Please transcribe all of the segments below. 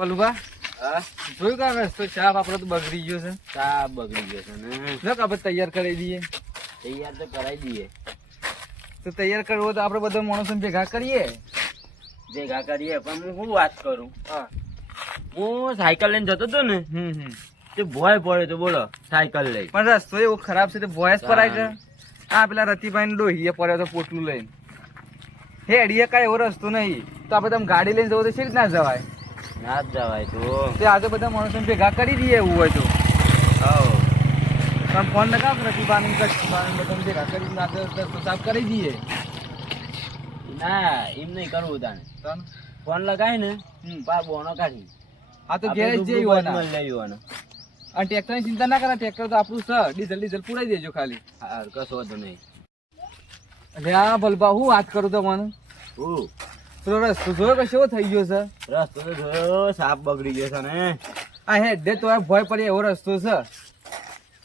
પલુભા હા જોયું કા રસ્તો ચા આપડે તો બગડી ગયો છે. ચા બગડી ગયો છે ને જો કે આપણે તૈયાર કરી દઈએ. તૈયાર તો કરાવી દઈએ. તો તૈયાર કરવો તો આપણે બધા માણસો ભેગા કરીએ. ભેગા કરીએ પણ હું શું વાત કરું. હા હું સાયકલ લઈને જતો હતો ને તે ભોય પડ્યો તો બોલો સાયકલ લઈ. પણ રસ્તો એવો ખરાબ છે તે વોયસ પર આવી ગયા. આ પેલા રતિભાઈ ને ડોહીએ પડ્યો તો પોટલું લઈને. હે અડીએ કાંઈ એવો રસ્તો નહીં તો આપણે તમે ગાડી લઈને જવું તો શી રીતના જવાય. ના જ જવાય તો. તે આજે બધા માણસો ભેગા કરી દઈએ એવું હોય તો. હા તમે ફોન લગાવો રતિભાઈ બધા ભેગા કરીને આજે રસ્તો સાફ કરી દઈએ. ના એમ નહીં કરવું તાને. ફોન લગાવી ને પા બોનો કાઢી. આ તો ગેરેજ જેવી હોય ને. લઈ લેવાનો. અને ટ્રેક્ટરની ચિંતા ના કરે, ટ્રેક્ટર તો આપણું છે. ડીઝલ પુરાઈ દેજો ખાલી. હા કશો વાંધો નહીં. એટલે આ ભલભા હું વાત કરું તો મને પેલો રસ્તો જોયો કે કેવો થઈ ગયો છે. રસ્તો તો જોયો સાપ બગડી ગયો છે ને. આ હેડે તો ભય પડે એવો રસ્તો છે.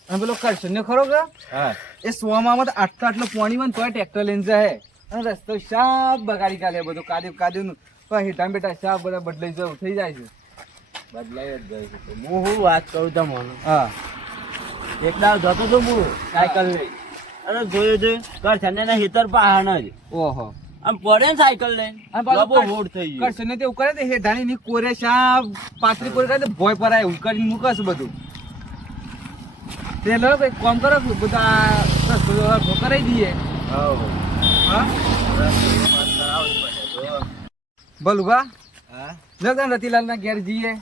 અને પેલો કરશન ને ખરો કે હા એ સોવામાં તો આટલો પાણી માં તોય ટ્રેક્ટર લઈને જાય અને રસ્તો સાપ બગાડી કાઢે બધું કાદ્યું નું તો હેઠા બેઠા સાપ બધા બદલાઈ જવું થઈ જાય છે. બદલાઈ જ ગયું છે. હું શું વાત કરું તમને. હા એક દાવ જતો હતો હું સાયકલ લઈ અને જોયું છે કરછને હેતર પહાડ જ ઓહો આમ પડે ને સાયકલ લઈને બહુ મોડ થઈ ગયું. કરશન ને તેવું કરે તે હેઠાની ની કોરે સાપ પાતરી કોરે કરે ભોય પરાય એવું કરીને મૂકસ બધું. તે લો કઈ કામ કરો બધા રસ્તો કરાવી દઈએ. હા ભલુભા હા લગન રતિલાલ ના ઘેર જઈએ.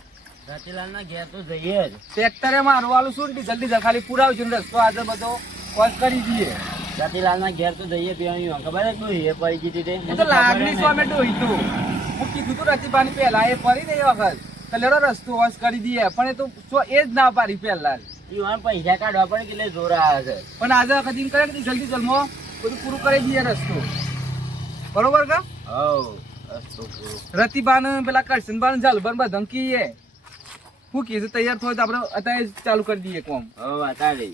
રતિલાલ ના ઘેર તો જઈએ જ. ટ્રેક્ટરે મારવા વાળું શું જલ્દી ખાલી પુરાવજો ને રસ્તો આજે બધો કોલ કરી દઈએ. રતિલાલ ના ઘેર તો જઈએ પીવાનું ખબર જ નહીં એ પડી ગઈ હતી એ તો લાગણી સ્વામે ડોહી તું હું કીધું તું રતિભાઈ પહેલા એ ફરી ને એ વખત તો લેડો રસ્તો વોશ કરી દઈએ પણ એ તો એ જ ના પાડી પહેલા ઈવાન પૈસા કાઢવા પડે કે એટલે જોર આવે છે. પણ આજે વખત એમ કરે કે જલ્દી જલ્મો બધું પૂરું કરી દઈએ રસ્તો બરોબર કા. હવ રસ્તો પૂરો. રતિભાઈ ને પેલા કરશનભાઈ જલબન બધા ધમકીએ શું કીધું તૈયાર થાય તો આપણે અત્યારે જ ચાલુ કરી દઈએ કોમ. હવ અત્યારે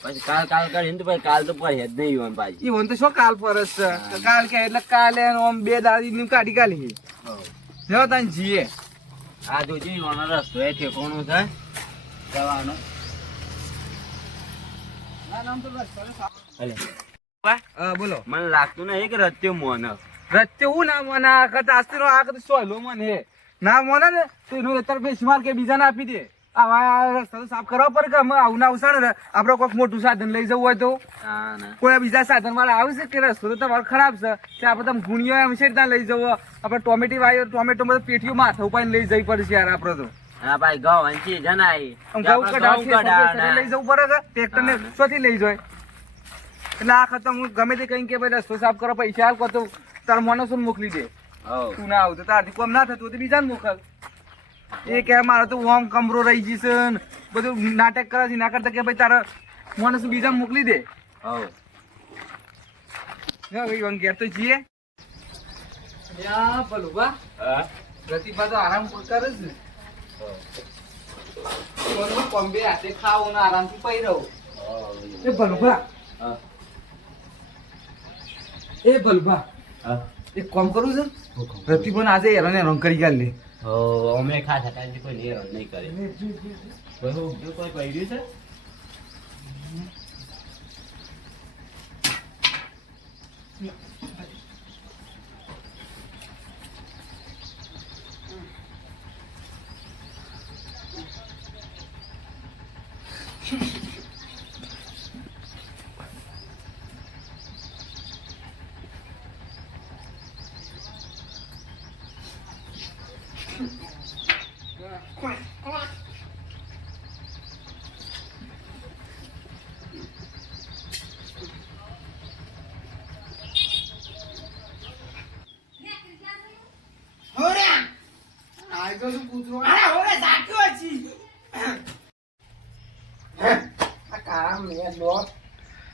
પછી કાલ કરીને તો પછી કાલ તો પડે જ નહીં ઈવાન પાછી. એ વન તો શું કાલ પરસ છે કાલ કે એટલે કાલે આમ બે દાદી કાઢી કાઢી જો તને જીએ. આ જોજો ઈવાનો રસ્તો એ ઠેકોણું છે જવાનો. બોલો મને લાગતું નહીં કે રત્યો મોન રત્યો હું ના મને આ કરતા આસ્તી નો આ કરતા સોયલો મને ના મોને ને તો એનું અત્યારે બેસ માર કે બીજાને આપી દે. આ રસ્તો તો સાફ કરવા પડે કે અમે આવું ના આવશે ને આપડે કોઈક મોટું સાધન લઈ જવું હોય તો કોઈ બીજા સાધન વાળા આવે છે કે રસ્તો તો તમારો ખરાબ છે કે આપણે તમે ગુણીઓ એમ છે ત્યાં લઈ જવો આપણે ટોમેટી વાયો ટોમેટો બધું પેટીઓ માથે ઉપાડીને લઈ જવી પડશે યાર આપડે તો. હા ભાઈ ઘઉં અંચી જનાઈ લઈ જવું પડે કે ટ્રેક્ટર ને શોથી લઈ જાય એટલે આ ખતમ હું ગમે તે કઈ કે ભાઈ રસ્તો સાફ કરો પૈસા હાલ કહો તો તાર માણસો મોકલી દે. તું ના આવું તો તારથી કોમ ના થતું તો બીજાને મોકલ. એ કે મારે તો ઓમ કમરો રહી જશે બધું નાટક કરે છે ના કરતા કે ભાઈ તારા માણસ બીજાને મોકલી દે. ઘેર તો જઈએ. રતિભા તો આરામ કરે છે ને કોમ્બે હાથે ખાવું ને આરામથી પઈ રહું. એ ભલુભા એક કામ કરું છે રતિભાઈ આજે હેરાન કરી ગયા લે. અમે ખાસ હતા કોઈ હેરાન નહીં કરે. કોઈ પડ્યું છે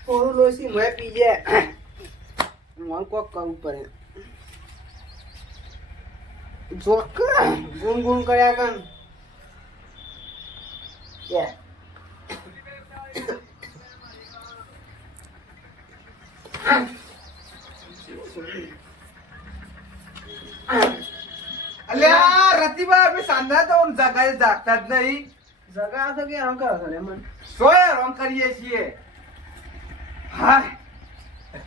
થોડું લોસી મેં પીજે મને કોક કરવું પડે. જોક ગુણ કર્યા કન અલ્યા રતિભાઈ આપણે સાંધા તો જગાએ જાગતા જ નહીં. જગા તો કે આમ કરો છો લે મન સોય રોંગ કરીએ છીએ. હા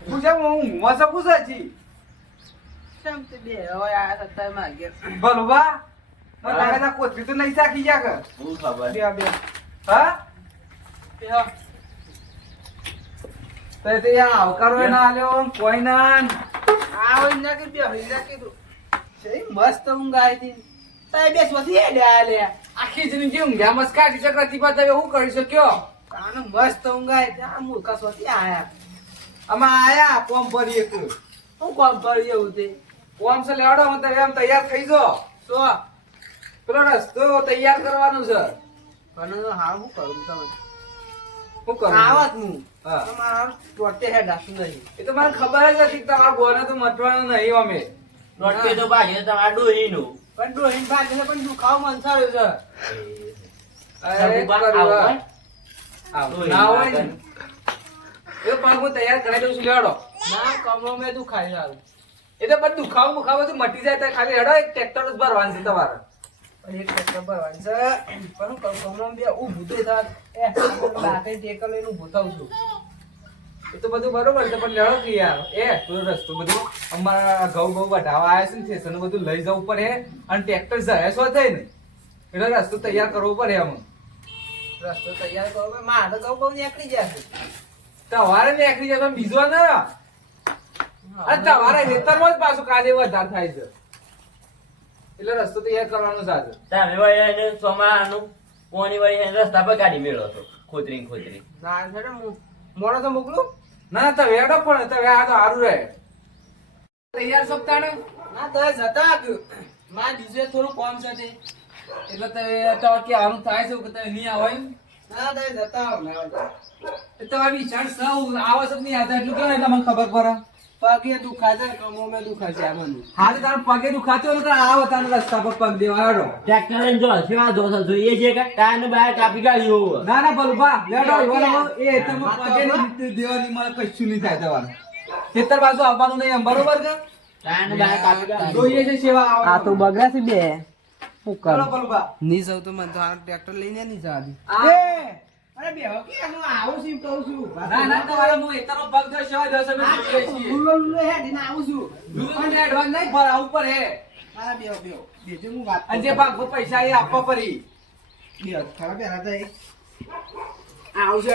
પૂછે હું મસા પૂછે છી. કેમ તે બે હવે આ સત્તાય માં ઘેર બલવા મને લાગે છે કોથળી તો નહીં ચાખી ગયા કે. હું ખબર બે બે હા બે હા તો તે યાર આવકારો ના આલ્યો ને કોઈ ના. આ હોય ના કે બે હોય ના કીધું છે મસ્ત ઊંઘ આવી હતી તાય બે સ્વથી લે લે આખી જિંદગી ઊંઘ્યા મસ્કા ટીચર રતિભા તમે શું કરી શક્યો. કાનો મસ્ત ઊંઘ આવી હતી આ મૂર્ખા સ્વથી આયા આમાં આયા કોમ ભરી એક હું કોમ કરી એવું તે કોમ છે લેવડો હું તો એમ તૈયાર થઈ જો. સો પેલો રસ્તો તૈયાર કરવાનો છે. પણ હા હું કરું તમે શું કરું આવત હું હા તમારા ટોટે હેડ રાખું નહીં એ તો મને ખબર જ હતી કે તમારા બોને તો મટવાનું નહીં અમે. રોટકે તો ભાજી તમારા ડોહીનું પણ ડોહીન ભાજે પણ દુખાવ મન સારું છે અરે આવું ના હોય ને એ પણ હું તૈયાર કરાવી દઉં છું લેવડો. ના કમરો મેં દુખાઈ સારું એ તો બધું દુખાવો મુખાવો બધું મટી જાય તો ખાલી હેડો એક ટ્રેક્ટર જ ભરવાનું છે તમારે. એક ટકા ભરવાનું છે પણ હું કરું કમરો બે ઊભું તો થાત એ લાતે ટેકલ લઈને ઊભું થાઉં છું એ તો બધું બરોબર છે પણ લેડો કે યાર એ પેલો રસ્તો બધું અમારા ઘઉં વઢાવા આવ્યા છે ને સ્ટેશન બધું લઈ જવું પડે અને ટ્રેક્ટર જાય શું થાય ને એટલે રસ્તો તૈયાર કરવો પડે અમને. રસ્તો તૈયાર કરો કે મારે તો બહુ નીકળી જશે તમારે ને એકલી જાય તો બીજો ને અને તમારે ખેતરમાં જ પાછું કાલે વધારે થાય છે એટલે રસ્તો તૈયાર કરવાનો છે આજે. તમે વળી એને ચોમાસાનું પોણી વળી એને રસ્તા પર કાઢી મેળો છો ખોતરી ના છે હું મોડો તો મોકલું ના તો વેડો પણ તો આ તો સારું રહે તૈયાર સપ્તાહ ના તો જતા આપ્યું મારા દિવસે થોડું કોમ છે તે એટલે તો કે આનું થાય છે કે તમે નહીં આવે એમ? ના તો જતા આવો એ તો આવી ક્ષણ સૌ આવસ જ નહીં આવતા એટલું કેવું એટલે મને ખબર પડે. પગે દુખાય છે કમો મેં દુખાય છે આ મને હા તો તારા પગે દુખાતો હોય તો આવો તારા રસ્તા પર પગ દેવા હેડો. ટ્રેક્ટર લઈને જો સેવા દોષ જોઈએ છે કે ટાયર ને બહાર કાપી કાઢ્યું ના ના બલબા લેડો એ તમે પગે નહીં દેવાની મને કશું નહીં થાય તમારે. ખેતર બાજુ આવવાનું નહીં એમ બરોબર કે ટાયર ને બહાર કાપી કાઢ્યું જોઈએ છે સેવા આવવાનું. બગડા છે બે શું ચલો બલબા. નહીં જાવ તો મને તો આ ટ્રેક્ટર લઈને નહીં જવા દી અરે બે કે હું આવું છું કહું છું ના ના તમારે હું એતરો પગ દો સેવા દો અમે જોઈએ છીએ. લુલો લુલો હેડીને આવું છું દૂધ ને એડવાન્સ નહીં ભર આવું પર હે મારા બે બેજો હું વાત અને જે ભાગો પૈસા એ આપવા પડી. બે ખરા બે હતા આવું છે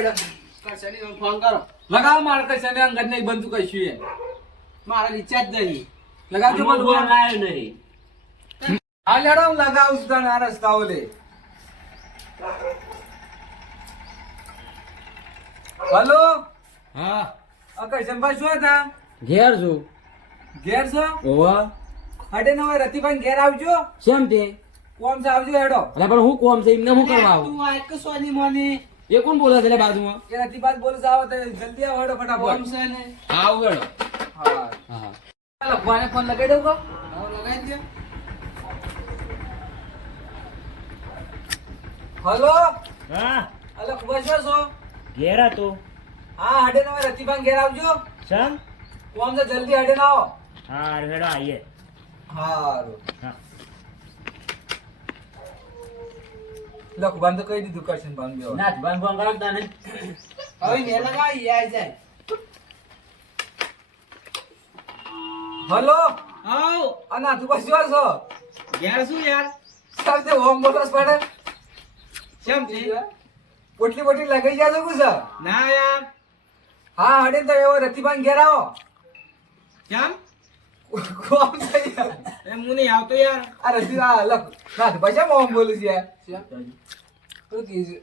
કરશે નહીં ફોન કરો લગાવો મારે કશે ને અંગત નહીં બનતું કશું એ મારા રિચાર્જ નહીં લગાવજો બોલ બલબા. લાયો નહીં હા લેડો હું લગાવું છું તને આ રસ્તાઓ લે. હલો હા કરશનભાઈ શું હતા ઘેર છું ઘેર છો ઓવા અડે ન હોય રતિભાઈ ઘેર આવજો કેમ તે કોમ છે આવજો હેડો. અરે પણ હું કોમ છે એમને હું કરવા આવું તું આ એક સોની મોની એ કોણ બોલે છે લે બાજુમાં કે રતિભાઈ બોલું આવો તો જલ્દી આવો હેડો કોમ ફટાફટ. છે ને આવું હેડો હા હા લખવાને ફોન લગાવી દઉં કો હવે લગાવી દે હલો હા હલો ખુબેશ્વર છો ઘેર હતો હા હડે ન હોય રતિભાઈ ઘેર આવજો સમ કોમ છે જલ્દી હડે ના આવો. હા હેડો આઈએ હારું હા લખવાન તો કહી દીધું કરશનભાઈ બેવા. નાચ બંધ ફોન કરાવતા ને હવે ને લગાવી આવી જાય હલો આવ આ નાથુ બસ્યો છો ઘેર શું યાર સાથે હોમ બોલસ પડે કેમ છે પોટલી પોટલી લગાઈ જાજો કુ સર ના યાર હા હડે તો એવો રતિભાઈ ઘેર આવો કેમ કોમ થઈ યાર એ હું નહીં આવતો યાર આ રતિ આ લખ નાથ બજા હોમ બોલું છે યાર શું કીધું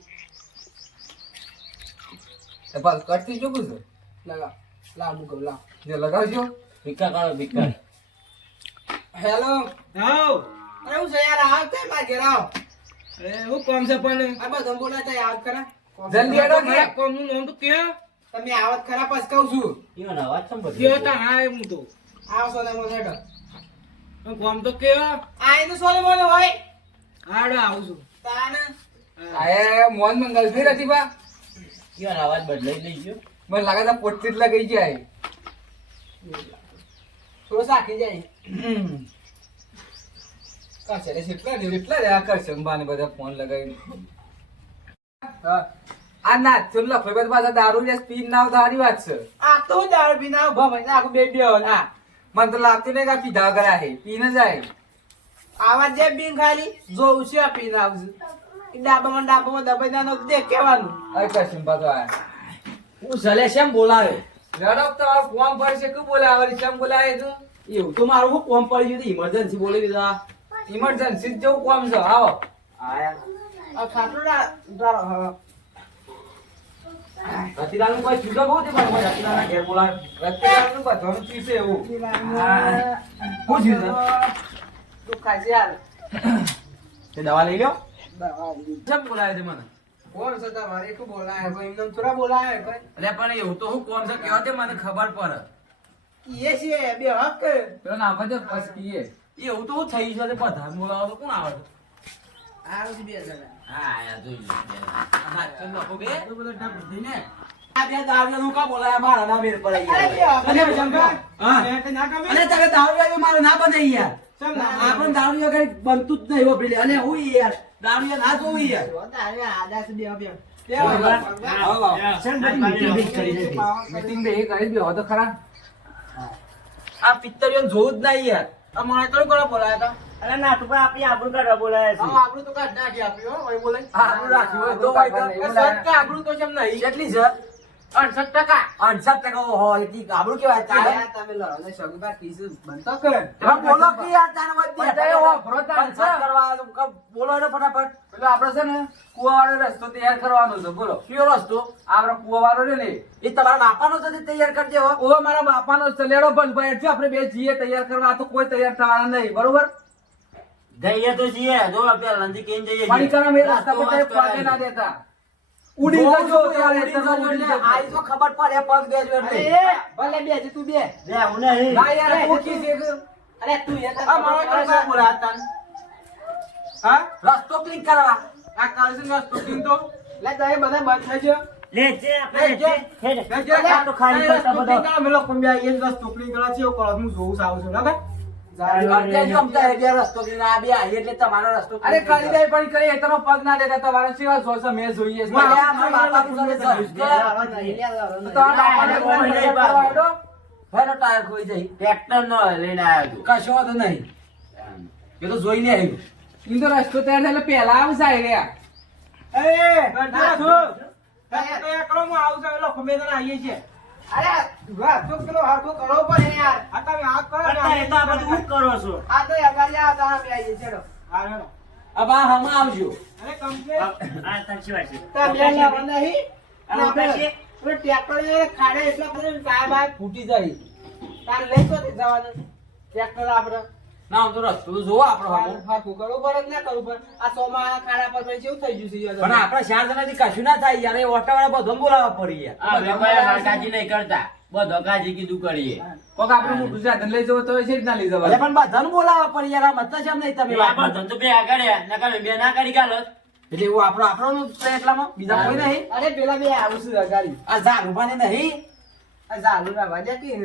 એ પાસ કટતી જો કુ સર લગા લાવ મુકો લાવ જે લગાવજો ભિક્કા કાઢો ભિક્કા હેલો હાઉ અરે હું છે યાર આવ તે માં ઘેર આવ અરે હું કોમ છે પણ આ બધા બોલાતા યાદ કરા જલ્દી હેડો કે કોમ નું નામ તો કે તમે આવત ખરા પાસ કહું છું ઈવન અવાજ સમ કયો બદલ્યો તા હા હું તો આવ સોને મો હેડો કોમ તો કયો આઈ તો સોને મો હોય આડો આવું છું તાન આયે મોન મંગલ ફી રતિભા ઈવન અવાજ બદલાઈ નહીં ગયો મને લાગે છે પોટલી જ લગાઈ જાય થોડો સાખી જાય કાશે રે એટલા રે આ કરશે અંબાને બધા ફોન લગાવીને આ ના ચલ લખો પાછા દારૂ જે સ્પીન ના આવતા સારી વાત છે આ તો દારૂ પીને આવું ભમાઈને આખું બે હા મને તો લાગતું નહીં કે આ પીધા કરા હે પીને જાય આવા જે બીન ખાલી જોઉં છે આ પીને આવશે ડાબામાં દબાઈ નાનો દેખ કેવાનું અરે કરશે પાછો આયા હું સલે શેમ બોલાવે લડક તો આ ફોન પર છે કે બોલાવે કેમ બોલાવે તું એવું તો મારું હું કોમ પડી ગયું ઇમરજન્સી બોલી દીધા ઇમરજન્સી જેવું કોમ છે આવો આયા આ ખાટલો રતિલાલનું કોઈ છૂટો બહુ છે પણ કોઈ રતિલાલના ઘેર બોલાવે રતિલાલનું બધાનું પીશે એવું શું થયું છે? તું ખાશે યાર તે દવા લઈ લ્યો દવા કેમ બોલાવે છે મને કોણ છે તમારે શું બોલાય કોઈ એમને થોડા બોલાય કોઈ એટલે પણ એવું તો હું કોમ છે કહેવા દે મને ખબર પડે એ છે બે હક પેલો નામ દે બસ કીએ એવું તો હું થઈ છે બધા બોલાવો તો કોણ આવે છે? આ છે બે જણા હા યાર જોઈ લો હા ચલ નાખો બે બધો ડાબ ધીને આ બે દારૂનું કા બોલાય મારા ના મેર પડે અરે યાર બે અને શંકર હા મેં ના કમે અને તમે દારૂ મારું ના બને યાર ચમ ના આપણ દારૂ કઈ બનતું જ નહીં હો પેલે અને હું યાર દારૂ ના જોવું યાર તારે આદા છે બે બે મીટિંગ બે કરી દો તો ખરા આ પિત્તરીઓ જોવું જ નહીં યાર અમારે તો કોણ બોલાયા હતા અરે ના તું આપણી આબરૂ કાઢવા બોલાયા હા આપણું તો કાઢ નાખી આપ્યું હો ઓય બોલે આબરૂ રાખ્યું હોય તો હોય તો આપણું તો કેમ નહીં કેટલી છે 68%. 68% ઓહો એટલી આબરૂ કેવાય તારે તમે લડો ને સગુબા કીધું બનતો કર તમે બોલો કે યાર તારે વાત બધા એવો ભરોતા છે. કરવા બોલો ને ફટાફટ પેલો આપડે છે ને કુવાવાળો રસ્તો તૈયાર કરવાનો છે બોલો કયો રસ્તો આપડે કુવાવાળો રે ને એ તમારા બાપાનો છે તે તૈયાર કરજે હો ઓ મારા બાપાનો ચલેડો બંધ ભાઈ જો આપણે બે જઈએ તૈયાર કરવા આ તો કોઈ તૈયાર થવાના નહીં બરોબર જઈએ તો જઈએ જો પેલા નંદી કેમ જઈએ પાણી કરવા મેં રસ્તા પર કઈ પગે ના દેતા ઉડી જજો ત્યારે તમે ઉડી જજો. આઈ તો ખબર પડે પગ દેજો એટલે અરે ભલે બે છે તું બે લે હું નહીં ના યાર તું કી છે કે? અરે તું એ આ મારો કરતા બોલાતા હા રસ્તો ક્લિક કરવા આ કાલસે રસ્તો કીધો લે દે બધા બંધ થઈ ગયો લે જે આપણે જે હેડ અરે, તો ખાલી કરતા બધો મેલો કમ્યા એ રસ્તો ક્લીન કરવા છે કોળ હું જોઉં સાવ છું ના અત્યારે જમતા એટલે રસ્તો ક્લિક આ બે આઈ એટલે તમારો રસ્તો અરે કાલી દે પણ કરી એ તનો પગ ના દેતા તમારે સેવા જોશે મેં જોઈએ છે. અરે આ મારા બાપાનું ઘરે સર્વિસ કરે. તો આ બાપાને કોઈ નહીં કરવા હેડો. ફેરો ટાયર ખોઈ જાય ટ્રેક્ટર નો લઈને આવ્યો તું કશો વાંધો નહીં એ તો જોઈને આવ્યું ઈ તો રસ્તો તૈયાર થયેલો પહેલા આવશે આ રહ્યા અરે વાહ તો પેલો હાથો કરો પણ યાર આ તમે હાથ કરો કરતા એ તો આ બધું હું કરો છો આ તો અગાડી આવતા અમે આવીએ ચલો अब આ હમ આવજો અરે કમ્પ્લીટ આ તારી વાત છે તો બે લાવો નહીં અને પછી ટ્રેક્ટર ખાડે એટલા બધું કાય બાય ફૂટી જાય તાર લઈ તો જવાનું ટ્રેક્ટર આપણે ના આમ તો રસ્તો તો જોવો આપણો હામો. હાથું કરવું પડે કે ના કરવું પડે આ સોમાં ખાડા પર પછી કેવું થઈ ગયું છે પણ આપણા 4 જણાથી કશું ના થાય યાર એ ઓટાવાળા બધો બોલાવવા પડી યાર આ વેપારી માતાજી નહીં કરતા બધો કાજી કીધું કરીએ કોક આપણે મોટું સાધન લઈ જવું તો એ જ રીતના લઈ એટલે જવાનું. પણ બધાને બોલાવવા પડી યાર આ મતલબ છે એમ નહીં તમે વાત આ બધો તો બે આગળ નકર બે ના કરી ગાલો એટલે એવું આપણો છે એટલામાં બીજા કોઈ નહીં અરે પેલા બે આવું છું અગાડી આ ઝારુભાને નહીં આ ચાલુ રાખવા દે કે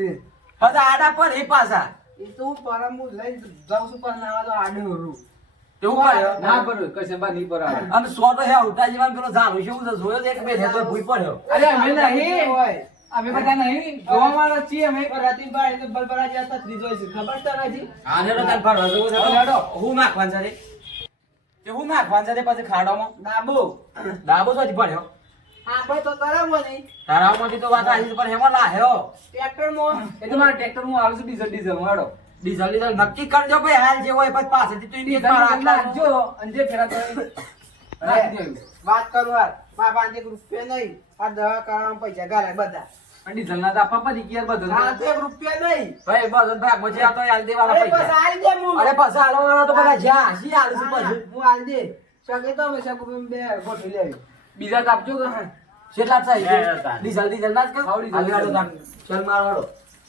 પછી આડા પર એ પાછા એ તો હું પરમ હું લઈ જાઉં છું પણ ના તો આડું હરું એવું કર્યો ના બરોબર કશે બા નહીં બરાબર. અને સો તો હે ઉઠા જીવન પેલો ઝારુ શું છે જોયો છે કે બે તો ભૂઈ પડ્યો અરે અમે નહીં હોય અમે બધા નહીં જોવા વાળા છીએ અમે. રતિભાઈ તો બલબલા જતા ત્રીજો છે ખબર તો નથી આને તો તાર ફરવા જવું છે તો હેડો હું નાખવાનું છે રે કે હું નાખવાનું છે રે પછી ખાડામાં ડાબો ડાબો તો જ પડ્યો આપણે તો તરફ નહીં તારામાંથી તો વાત આવી છે પણ હેમાં લાહેરો ટ્રેક્ટર માં એ તો મારા ટ્રેક્ટર હું આવું છું ડીઝલ વાળો. ડીઝલ નક્કી કરજો ભાઈ હાલ જે હોય પછી પાછળથી તું ઇન્ડિયન મારા નાખજો અને જે ફેરા તો નાખી દેવું. વાત કરું યાર મારા પાસે એક રૂપિયા નહીં આ દવા કરવા પૈસા ગાલે બધા અને ડીઝલ ના તો આપવા પડી ગયા બધું. આ તો એક રૂપિયા નહીં ભાઈ બસ ભાઈ મજે આ તો હાલ દેવાના અરે બસ પૈસા આલી દે હું અરે પાછા હાલવાના તો બધા જ્યાં હસી હાલ છે હા, પછી હું આલી દે શકે તો અમે શકું બે ગોઠવી લેવી બીજા તો આપજો કે કેટલા થાય બે હતા. ડીઝલ ના જ કર હાવ ડીઝલ. હાલ વાળો ચાલ મારવાડો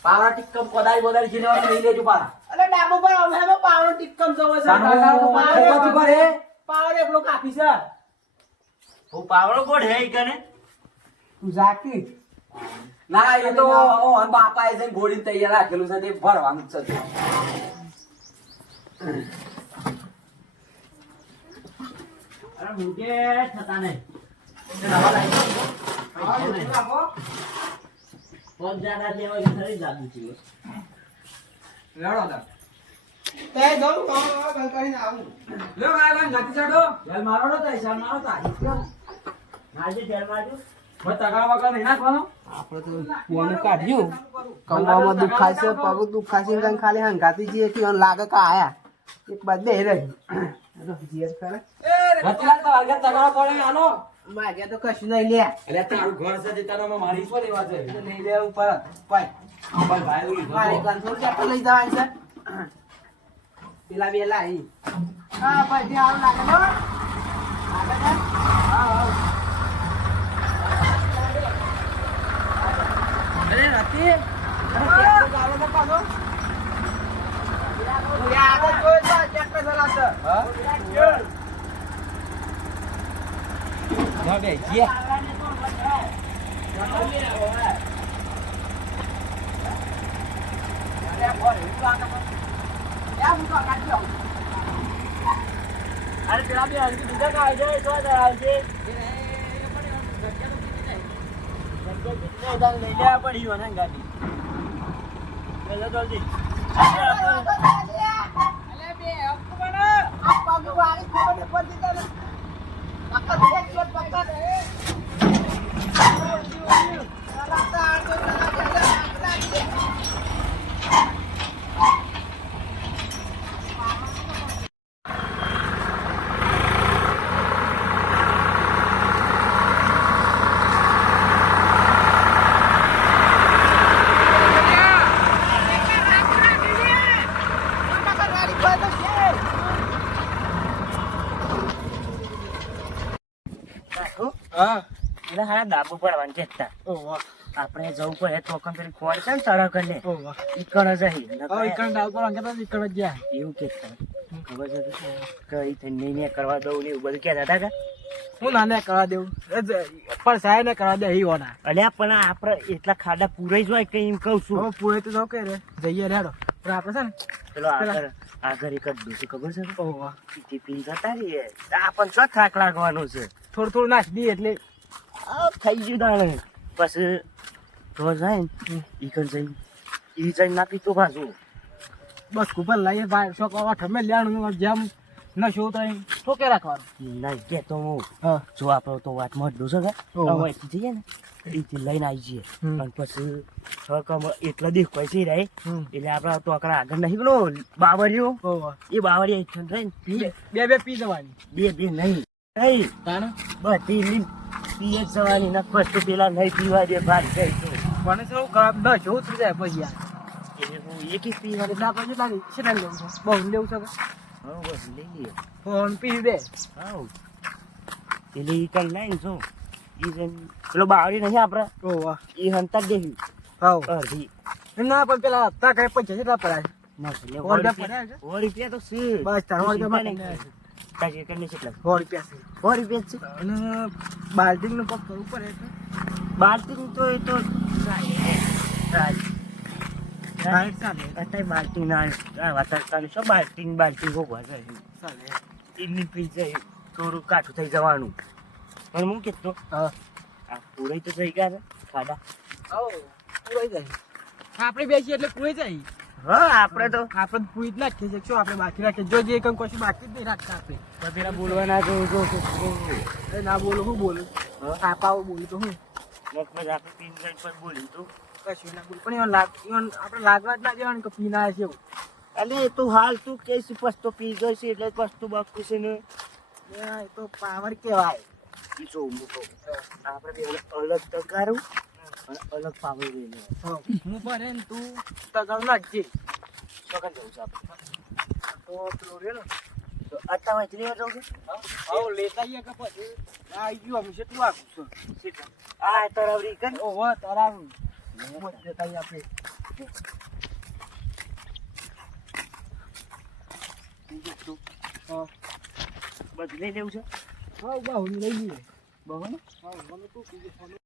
પાવર ટિક્કમ કોદાળી છે લેવાનું લઈ લેજો પારા અરે ડાબો પર અમે એમાં પાવર ટિક્કમ જવો છે પાવર પડે પાવર એકલો કાપી છે હું પાવડો કોડ હે કને તું જાકી ના એ તો બાપા એ જઈને ઘોડીને તૈયાર રાખેલું છે તે ભરવાનું જ છે પણ મૂકે થતા નહીં. તે નવા લાવી દો. હા, મોટું રાખો. પગ જાડા છે હોય કે ખરી જાદુ છે. લેવડો તાર. તે જાઉં, કામ બંધ કરીને આવું. લ્યો ગાય લઈને ગાતી ચાડો. ચાલ મારો નો થાય, ચાલ મારો થાય. આજે તેલ મારજો. ભાઈ તગાર વગર નહીં નાખવાનો. આપણે તો કુવાનું કાઢ્યું કમવામાં દુખાય છે પગ દુખાય છે કઈ ખાલી હંગાતી જઈએ કે એને લાગે કે આયા એક બાદ બે રહી જીએસ કરે રતિલાલ તો હરગત તગાર પડે આનો. માગે તો કશું નહીં લે એટલે તારું ઘર છે તે તારામાં મારી શું લેવા છે? તો નહીં લે ઉપર પાય ભાઈ ભાઈ એવું લીધો મારે તો. કંટ્રોલ ચાપો લઈ જવાની છે પેલા બે લાવી હા ભાઈ જે આવું લાગે બો લાગે છે હા હા અરે રતિ ગાળો તો પાછો યાર તો જોઈ તો ટ્રેક્ટર ચલાવશે હા? ના બે જે. અરે પેલા બે હલકી બીજા કાઢ છે, તો જ આવશે. જગ્યા લઈ લેવા પડી હોય ને ગાડી. ચલો જલ્દી. હા. એટલે હા ડાબુ પડવાનું છે જ. ઓહો આપણે જવું પડે તો કમ પેલી ખોળ છે ને તરક ને ઓહો ઈકણ જ અહીં. હવે ઈકણ ડાલ પર અંગે તો ઈકણ જ ગયા એવું કેતા ખબર છે તો કઈ થઈને નહીં કરવા દઉં ને એવું બધું કહેતા હતા કે હું નાને કરવા દેવું પણ સાહેબ ને કરવા દે અહીં હોના અલ્યા પણ આપણે એટલા ખાડા પૂરાઈ જ હોય કઈ એમ કહું છું. હવે પૂરે તો જાવ કે રે જઈએ રેડો પણ આપણે છે ને પેલો આગળ એક જ ડોસી ખબર છે ને? ઓહો ઈ પીને જતા રહીએ આપણને શું થાક લાગવાનો છે. થોડું થોડું નાખી દઈએ એટલે આ થઈ ગયું તાણે પછી તો જાય ને ઈ કણ જઈ ઈ જઈને ના પીતો પાછું. બસ કુપર લઈએ ભાઈ શોખ ઠમે લેવાનું જેમ નશો તો અહીં ઠોકે રાખવાનું ના કેતો હું હા જો આપણે તો વાત મોટું છે કે ઓહો. હવે અહીંથી જઈએ ને અહીંથી લઈને આવી જઈએ હમ. અને પછી છકમ એટલા દેખાય છે રે હમ. એટલે આપણે તો આકડા આગળ નહીં પેલો બાવરીઓ ઓહો એ બાવરી અહીંથી રહીને પી બે બે પી જવાની બે નહીં નહીં તાને બધી લીન પીએ જ જવાની ને પછી પેલા નહીં પીવા દે બહાર જાય તો મને શું ખરાબ ન શું થઈ જાય પછી યાર એટલે હું એક પીવાની ના પછી લાગી છે ને લેવું છે બહુ લેવું છે હા બસ લઈ લઈએ ફોન પી બે હાઉ એટલે ઈ કઈ લઈને જો ઈ જઈને પેલો બાવરી નહીં આપણે ઓહો ઈ હંતા દેવી હાઉ અડધી ના પણ પેલા હપ્તા કઈ પૈસા કેટલા પડાય મસ્ત લે સો રૂપિયા પડ્યા છે? 100 રૂપિયા તો છે બસ તાર સો રૂપિયા નહીં. પડ્યા છે. તાજી કરીને કેટલા 100 રૂપિયા છે 100 રૂપિયા જ છે. અને બાલ્ટી નું પગ કરવું પડે એટલે બાલ્ટી તો એ તો સાઈડ ચાલે અત્યારે બાલ્ટી ના વાતાવરણ શું બાલ્ટી હોવા જાય ચાલે એમની પી જાય થોડું કાઠું થઈ જવાનું પણ હું કહેતો હા આ પૂરાઈ તો થઈ ગયા છે ખાડા. આવો પૂરાઈ જાય આપણે બેસીએ એટલે પૂરી જાય હા આપણે તો આપણે પૂરી જ નાખીએ છીએ શું આપણે બાકી રાખીએ જો જે કંઈ કશું બાકી જ નહીં રાખતા આપણે પણ પેલા બોલવાના તો જો એ ના બોલું હું બોલું હા. આપાવું બોલું તો હું આપણે પીન જાય પણ બોલી તો કશું ના બોલું પણ આપણે લાગવા જ ના દેવાનું કે પીના છે એવું અલે તું હાલ તું કે છે પસ્તો પી ગયો છે એટલે પસ્તો બાકુ છે ને એ તો પાવર કહેવાય ઈ જો મોટો આપણે બે અલગ તગારું અને અલગ પાવર લઈને હું ભરે ને તું તગાવ નાખજે ચોકન જવું છે આપણે તો પેલો રે ને તો અત્યારે એટલી વાર જવું છે આવો લેતા આવીએ કે પછી આવી ગયું અમે કેટલું આખું છે આ તરવરી કર ઓહો તરાવું લેતા આવીએ આપણે હા બધું લઈ લેવું છે હા બહુ લઈ લઈએ બહુ ને હા મને તું કીધું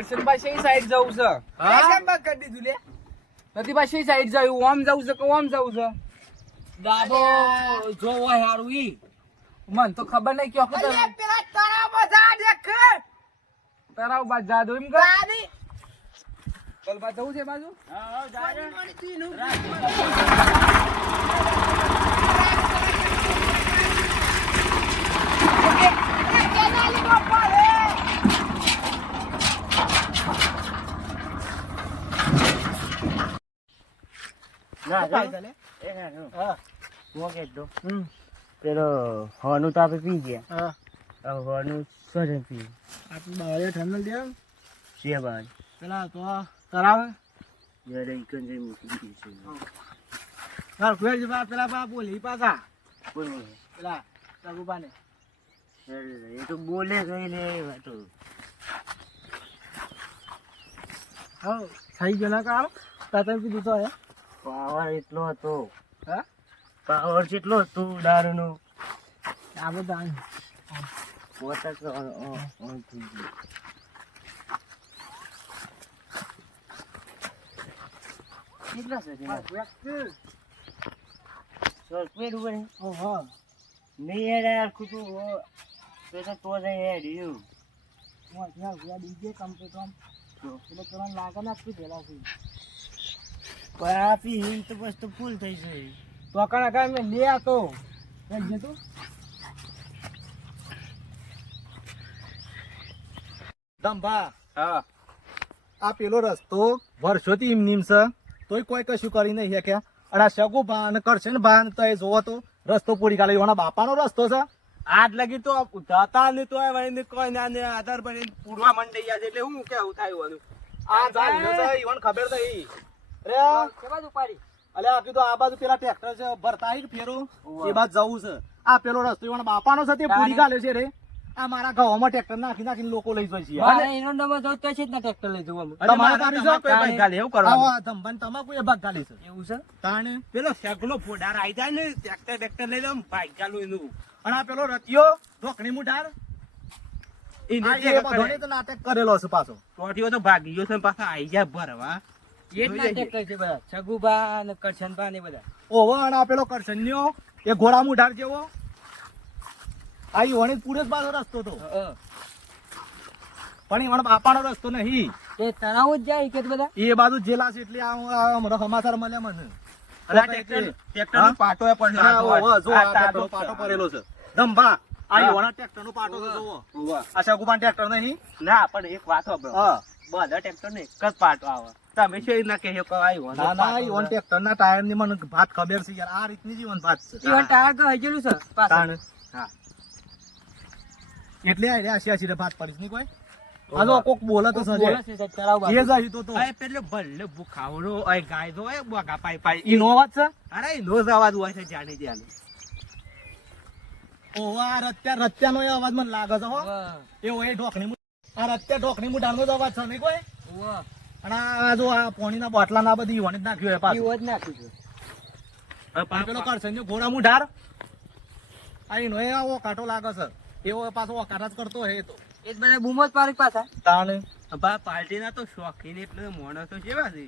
કરશનભાઈ શેની સાઈડ જવું છે આ કેમ બંધ કરી દીધું લે નથી ભાઈ શેની સાઈડ જવું ઓમ જવું છે કે ઓમ જવું છે દાદો જો હોય હારું ઈ મન તો ખબર નહીં ક્યાં કે અલ્યા પેલા તળાવમાં જા દેખ તરાવ બાદ જાદુ એમ કર ગાડી ચાલ બાદ જવું છે બાજુ હા દાદા મને તીનું ના ફાયદા લે એ ના નો હા હું કે દો પેલો હોનું તો આપણે પી ગયા હા હવે હોનું સોજન પી આપણ બહાર ઠંડલ દે છે બાદ પેલા તો કરાવે યાર ઈકન જઈ મૂકી દીધી છે હાલ ફેર જવા પેલા બા બોલી પાછા કોણ બોલે? પેલા સગુબાને અરે, એ તો બોલે કઈ ને એ વાતો હા થઈ ગયો ના કામ તાતે કીધું તો હે પાવર એટલો હતો હા પાવર કેટલો હતો દારૂનો આ બધા પોતા તો ઓન થઈ ગયું કેટલા છે તેના? સર પેડ ઉપર હે? ઓ હા નહીં યાર યાર કુતું પેલો તો જ યાર એવું હું ત્યાં ગયા ડીજે કમ્પ્લીટ આમ એટલે પેલા લાગે ના આપી દેલા છે પણ આપી હિલ તો બસ તો ફૂલ થઈ જાય તો કણા કામ મે લે આતો જે તું દંભા હા આ પેલો રસ્તો વર્ષોથી એમ નીમ છે તોય કોઈ કશું કરી નહીં શક્યા અને આ સગુભા અને કરશનભા ને તો એ જોવો તો રસ્તો પૂરી કાઢે એના બાપાનો રસ્તો છે આજ લગી તો જતા ને તો વળી કોઈ ના ને આધાર પર પૂરવા મંડી ગયા છે એટલે હું કેવું થાય વાનું આ જાણીનો છે ઈવન ખબર નહીં અરે કે બાજુ પાડી અલે આ કીધું આ બાજુ પેલા ટ્રેક્ટર છે ભરતા આવી ફેરો એ બાજુ જવું છે આ પેલો રસ્તો એના બાપાનો છે તે પૂરી કાઢે છે રે આ મારા ગામમાં ટ્રેક્ટર નાખી નાખીને લોકો લઈ જાય છે અને એનો નંબર તો છે જ ના ટ્રેક્ટર લઈ જવું તમારે તારી છે? એવું કરવાનું આવો આ ધંભાને તમાકુ એ ભાગ ગાલી છે એવું છે તાણે પેલો સગલો ફોડાર આવી જાય ને ટ્રેક્ટર લઈ લો ભાઈ ચાલુ એનું અને આ પેલો રતિયો ઢોકણી મુઠાર એને આ એ બધોને તો નાટક કરેલો છે પાછો ટોટીઓ તો ભાગી ગયો છે ને પાછા આવી જાય ભરવા એ જ ના ટ્રેક્ટર છે બધા છગુભા અને કરશનભા ને બધા ઓવો અને આ પેલો કરશન્યો એ ઘોડા મુઠાર જેવો આ ઈવણે પૂરો જ પાછો રસ્તો તો પણ ઈવણ બાપાનો રસ્તો નહીં એ તણાવ જ જાય કે બધા એ બાજુ જેલા છે એટલે આ હમણાં સમાચાર મળ્યા મને અલા ટ્રેક્ટર નો પાટો એ પણ હા, લાગતો ઓવો, જો હોય. આ ટ્રેક્ટરનો પાટો પડેલો છે ધંભા આ ઈવણા ટ્રેક્ટરનો પાટો તો જોવો આ સગુબાન ટ્રેક્ટર નહીં ના પણ એક વાત સાંભળો. હા બધા ટ્રેક્ટર ને એક જ પાટો આવે તમે શું ના કહ્યો કે આવ્યો ના ના ઈવન ટ્રેક્ટરના ટાયર ની મને વાત ખબર છે યાર આ રીતની જ ઈવન વાત છે ઈવન ટાયર તો હજેલું છે પાછળ તાણે. હા. એટલે આ રહ્યા છે વાત પડીશ નહીં કોઈ આ જો કોક બોલે તો સજે બોલે છે સાહેબ, તળાવ એ બાજુ. જાય તો અરે પેલો ભલે ભૂખાવડો અય ગાય જો એ બોગા પાઈ પાઈ ઈ નો વાત છે અરે નો જ અવાજ હોય છે જાણી ત્યાં ઓહો આ રત્યાનો એ અવાજ મને લાગે છે હો વાહ, એવો એ ઢોકણી આ રત્યા ઢોકણી મુઢાનો જ અવાજ છે નહીં કોઈ વાહ. અને આ જો આ પાણીના બાટલા ના બધી ઈવણ જ નાખ્યું એ પાછું ઈ જ નાખ્યું છે. આ પેલો કરશે ને ઘોડા મુઢાર આ ઈનો એ આવો કાંટો લાગે છે એવો પાછો કાંટા જ કરતો હે એ તો એ જ બધા બૂમો જ પાડી પાછા તાણે પાર્ટી ના તો શોખીન એટલે માણસો કેવા છે